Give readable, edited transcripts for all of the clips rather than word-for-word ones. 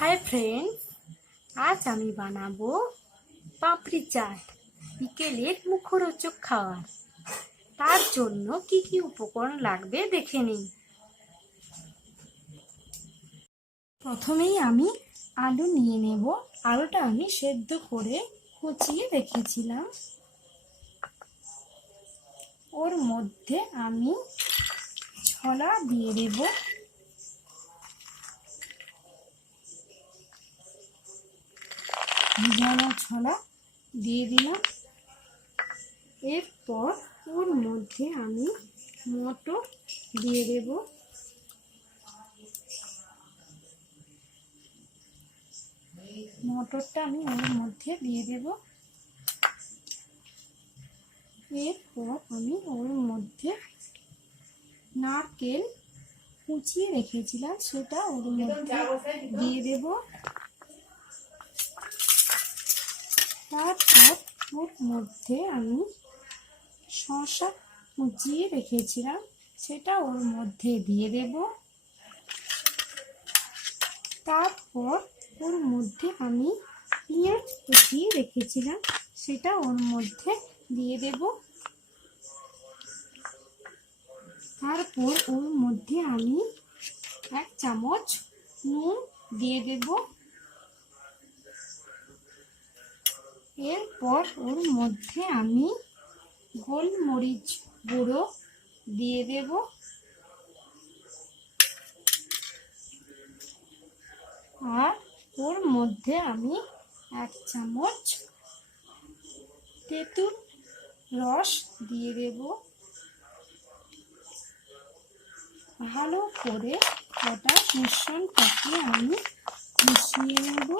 Hi friends, আজ আমি বানাবো পাপড়ি চাট, বিকেলের মুখরোচক খাবার। তার জন্য কি কি উপকরণ লাগবে দেখে নিন। প্রথমেই আমি আলু নিয়ে নেব। আলুটা আমি সেদ্ধ করে কুচিয়ে রেখেছিলাম। ওর মধ্যে আমি ছোলা দিয়ে দেব। ভিজানো ছোলা দিয়ে দিলাম। এরপর ওর মধ্যে আমি মটর দিয়ে দেব। মটরটা আমি ওর মধ্যে দিয়ে দেব। এরপর আমি ওর মধ্যে নারকেল কুচিয়ে রেখেছিলাম, সেটা ওর মধ্যে দিয়ে দেব। তারপর ওর মধ্যে আমি শসা কুচিয়ে রেখেছিলাম, সেটা ওর মধ্যে দিয়ে দেব। তারপর ওর মধ্যে আমি পেঁয়াজ কুচিয়ে রেখেছিলাম, সেটা ওর মধ্যে দিয়ে দেব। তারপর ওর মধ্যে আমি 1 চামচ নুন দিয়ে দেব। এরপর ওর মধ্যে আমি গোলমরিচ গুঁড়ো দিয়ে দেব। আর ওর মধ্যে আমি 1 চামচ তেঁতুল রস দিয়ে দেব। ভালো করে ওটা মিশ্রণটাকে আমি মিশিয়ে নেব।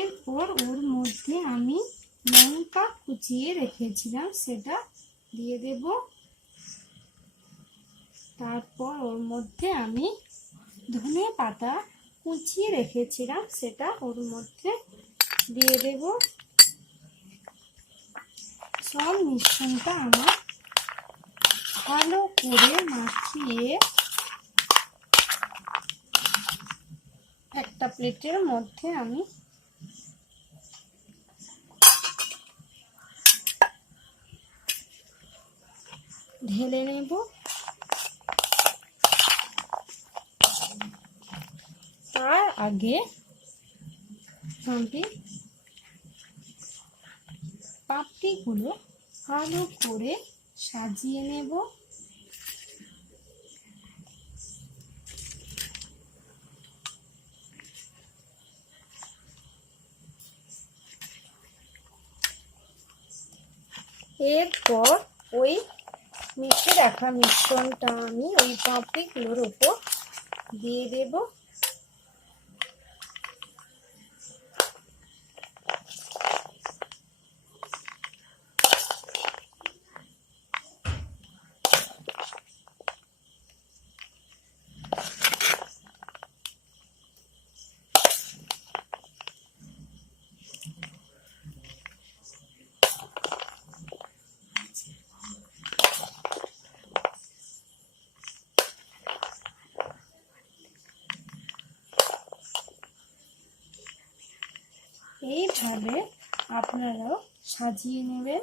এরপর ওর মধ্যে আমি লঙ্কা কুচিয়ে রেখেছিলাম, সেটা দিয়ে দেব। তারপর ওর মধ্যে আমি ধনে পাতা কুচিয়ে রেখেছিলাম, সেটা ওর মধ্যে দিয়ে দেব। সব মিশ্রণটা আমার ভালো করে মাখিয়ে একটা প্লেটের মধ্যে আমি ঢেলে নেব। তার আগে আমি পাপড়িগুলো ভালো করে সাজিয়ে নেব। এরপর ওই মিশে রাখা মিশ্রণটা আমি ওই পাপড়িগুলোর উপর দিয়ে দেব। এইভাবে আপনারাও সাজিয়ে নেবেন।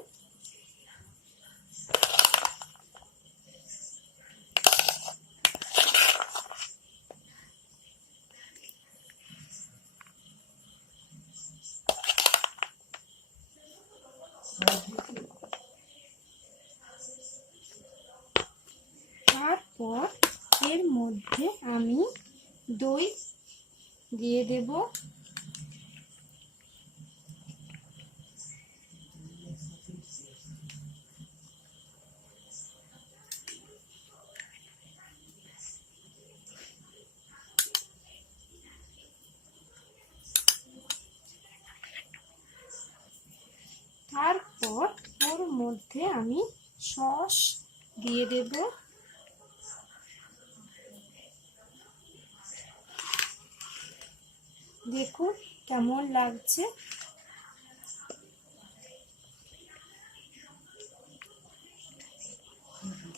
তারপর এর মধ্যে আমি দই দিয়ে দেব। তারপর ওর মধ্যে আমি সস দিয়ে দেব। দেখুন কেমন লাগছে।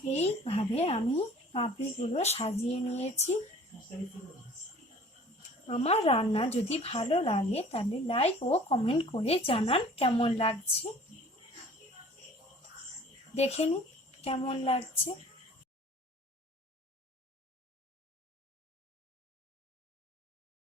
এইভাবে আমি পাপড়িগুলো সাজিয়ে নিয়েছি। আমার রান্না যদি ভালো লাগে তাহলে লাইক ও কমেন্ট করে জানান কেমন লাগছে। দেখে নিন কেমন লাগছে।